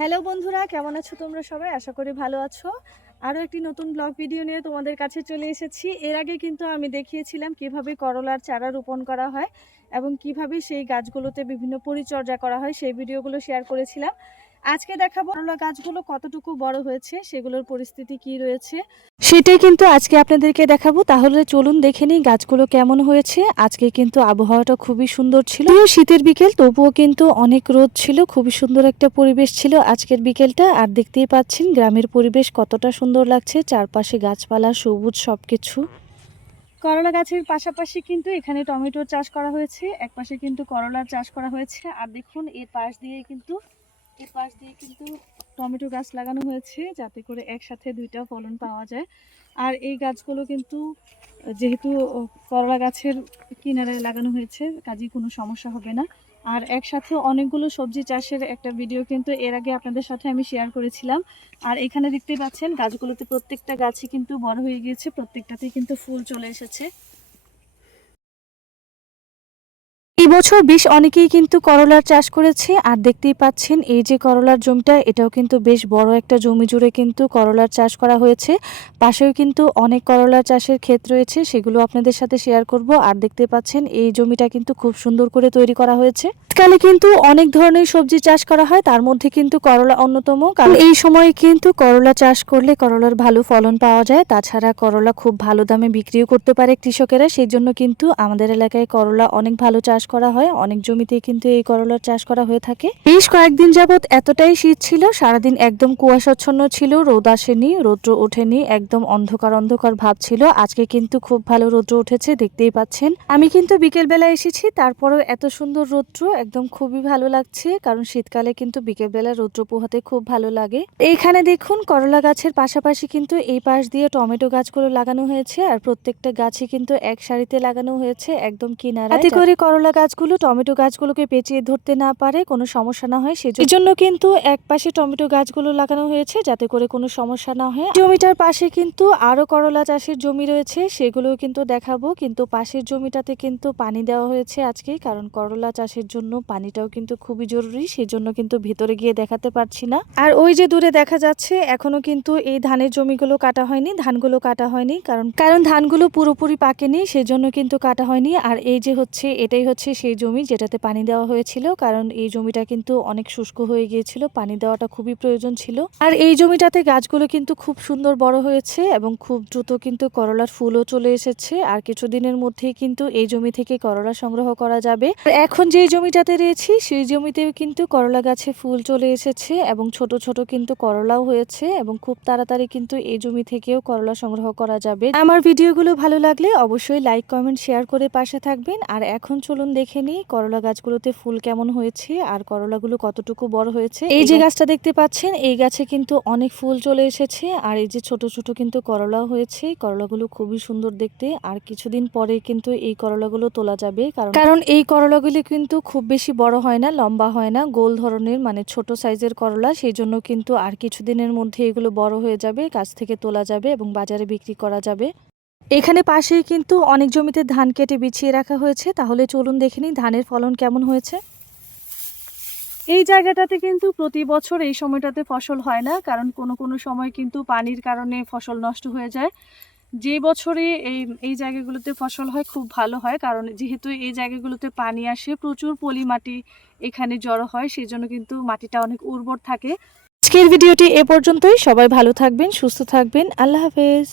Hello বন্ধুরা, কেমন আছো তোমরা সবাই? আশা করি ভালো আছো। আরও একটি নতুন ব্লগ ভিডিও নিয়ে তোমাদের কাছে চলে এসেছি। এর আগে কিন্তু আমি দেখিয়েছিলাম কীভাবে করলার চারা রোপণ করা হয় এবং কীভাবে সেই গাছগুলোতে বিভিন্ন পরিচর্যা করা হয়, সেই ভিডিওগুলো শেয়ার করেছিলাম। আজকে দেখাবো করলা গাছগুলো কতটুকু বড় হয়েছে, সেগুলোর পরিস্থিতি কি রয়েছে সেটাই কিন্তু আজকে আপনাদেরকে দেখাবো। তাহলে চলুন দেখে নিই গাছগুলো কেমন হয়েছে। আজকে কিন্তু আবহাওয়াটা খুবই সুন্দর ছিল। শীতের বিকেল, তবুও কিন্তু অনেক রোদ ছিল, খুবই সুন্দর একটা পরিবেশ ছিল আজকের বিকেলটা। আর দেখতেই পাচ্ছেন গ্রামের পরিবেশ কতটা সুন্দর লাগছে, চারপাশে গাছপালা, সবুজ সবকিছু। করলা গাছের পাশাপাশি কিন্তু এখানে টমেটোর চাষ করা হয়েছে এক পাশে কিন্তু করলার চাষ করা হয়েছে। আর দেখুন, এর পাশ দিয়ে কিন্তু, এর পাশ দিয়ে কিন্তু টমেটো গাছ লাগানো হয়েছে যাতে করে একসাথে দুইটা ফলন পাওয়া যায়। আর এই গাছগুলো কিন্তু, যেহেতু করলা গাছের কিনারে লাগানো হয়েছে, কাজেই কোনো সমস্যা হবে না। আর একসাথে অনেকগুলো সবজি চাষের একটা ভিডিও কিন্তু এর আগে আপনাদের সাথে আমি শেয়ার করেছিলাম। আর এখানে দেখতেই পাচ্ছেন, গাছগুলোতে প্রত্যেকটা গাছই কিন্তু বড় হয়ে গিয়েছে, প্রত্যেকটাতেই কিন্তু ফুল চলে এসেছে। এই বছর বেশ অনেকেই কিন্তু করলার চাষ করেছে, আর দেখতেই পাচ্ছেন এই যে করলার জমিটা, এটাও কিন্তু বেশ বড় একটা জমি জুড়ে কিন্তু করলার চাষ করা হয়েছে। পাশেও কিন্তু অনেক করলার চাষের ক্ষেত রয়েছে, সেগুলো আপনাদের সাথে শেয়ার করব। আর দেখতে পাচ্ছেন এই জমিটা কিন্তু খুব সুন্দর করে তৈরি করা হয়েছে। শীতকালে কিন্তু অনেক ধরনের সবজি চাষ করা হয়। তার মধ্যে কিন্তু করলা অন্যতম। কারণ এই সময়ে কিন্তু করলা চাষ করলে করলার ভালো ফলন পাওয়া যায়। তাছাড়া করলা খুব ভালো দামে বিক্রিও করতে পারে কৃষকেরা। সেই জন্য কিন্তু আমাদের এলাকায় করলা অনেক ভালো চাষ করা হয়। অনেক জমিতে কিন্তু এই করলার চাষ করা হয়ে থাকে। বেশ কয়েকদিন যাবৎ এতটাই শীত ছিল। সারাদিন একদম কুয়াশাচ্ছন্ন ছিল। রোদ আসেনি। রৌদ্র ওঠেনি। একদম অন্ধকার অন্ধকার ভাব ছিল। আজকে কিন্তু খুব ভালো রৌদ্র উঠেছে। দেখতেই পাচ্ছেন। আমি কিন্তু বিকেলবেলা এসেছি। তারপরেও এত সুন্দর রৌদ্র। একদম খুবই ভালো লাগছে কারণ শীতকালে কিন্তু বিকেলবেলা রৌদ্র পোহাতে খুব ভালো লাগে। এইখানে দেখুন করলা গাছের পাশাপাশি কিন্তু এই পাশ দিয়ে টমেটো গাছগুলো লাগানো হয়েছে আর প্রত্যেকটা গাছই কিন্তু এক সারিতে লাগানো হয়েছে একদম কিনারা এতে করে করলা গাছগুলো টমেটো গাছগুলোকে পেঁচিয়ে ধরতে না পারে কোনো সমস্যা না হয় সেজন্য কিন্তু এক পাশে টমেটো গাছগুলো লাগানো হয়েছে যাতে করে কোনো সমস্যা না হয়। জমিটার পাশে কিন্তু আরও করলা চাষের জমি রয়েছে সেগুলোও কিন্তু দেখাবো কিন্তু পাশের জমিটাতে কিন্তু পানি দেওয়া হয়েছে আজকে কারণ করলা চাষের জন্য পানিটাও কিন্তু খুবই জরুরি, সেজন্য কিন্তু ভিতরে গিয়ে দেখাতে পারছি না। আর ওই যে দূরে দেখা যাচ্ছে, এখনও কিন্তু এই ধানের জমিগুলো কাটা হয়নি, ধানগুলো কাটা হয়নি, কারণ কারণ ধানগুলো পুরোপুরি পাকেনি, সেজন্য কিন্তু কাটা হয়নি। আর এই যে হচ্ছে, এটাই হচ্ছে সেই জমি যেটাতে পানি দেওয়া হয়েছিল, কারণ এই জমিটা কিন্তু অনেক শুষ্ক হয়ে গিয়েছিল, পানি দেওয়াটা খুবই প্রয়োজন ছিল। আর এই জমিটাতে গাছগুলো কিন্তু খুব সুন্দর বড় হয়েছে এবং খুব দ্রুত কিন্তু করলার ফুলও চলে এসেছে। আর কিছুদিনের মধ্যেই কিন্তু এই জমি থেকে করলা সংগ্রহ করা যাবে। আর এখন যেই জমিটাতে রয়েছি, সেই জমিতেও কিন্তু করলা গাছে ফুল চলে এসেছে এবং ছোট ছোট কিন্তু করলাও হয়েছে এবং খুব তাড়াতাড়ি কিন্তু এই জমি থেকেও করলা সংগ্রহ করা যাবে। আমার ভিডিওগুলো ভালো লাগলে অবশ্যই লাইক, কমেন্ট, শেয়ার করে পাশে থাকবেন। আর এখন চলুন দেখে নিই করলা গাছগুলোতে ফুল কেমন হয়েছে আর করলাগুলো কতটুকু বড় হয়েছে। এই যে গাছটা দেখতে পাচ্ছেন, এই গাছে কিন্তু অনেক ফুল চলে এসেছে আর এই যে ছোট ছোট কিন্তু করলাও হয়েছে। করলাগুলো খুবই সুন্দর দেখতে আর কিছুদিন পরে কিন্তু এই করলাগুলো তোলা যাবে। কারণ এই করলাগুলি কিন্তু খুব বেশি বড় হয় না, লম্বা হয় না, গোল ধরনের মানে ছোট সাইজের করলা, সেই জন্য কিন্তু আর কিছুদিনের মধ্যে এগুলো বড় হয়ে যাবে, গাছ থেকে তোলা যাবে এবং বাজারে বিক্রি করা যাবে। এখানে পাশেই কিন্তু অনেক জমিতে ধান কেটে বিছিয়ে রাখা হয়েছে, তাহলে চলুন দেখে নিই ধানের ফলন কেমন হয়েছে। এই জায়গাটাতে কিন্তু প্রতি বছর এই সময়টাতে ফসল হয় না, কারণ কোনো কোনো সময় কিন্তু পানির কারণে ফসল নষ্ট হয়ে যায়। যে বছরে এই এই জায়গাগুলোতে ফসল হয় খুব ভালো হয়, কারণ যেহেতু এই জায়গাগুলোতে পানি আসে, প্রচুর পলি মাটি এখানে জড়ো হয় সেই জন্য কিন্তু মাটিটা অনেক উর্বর থাকে। আজকের ভিডিওটি এ পর্যন্তই। সবাই ভালো থাকবেন, সুস্থ থাকবেন। আল্লাহ হাফেজ।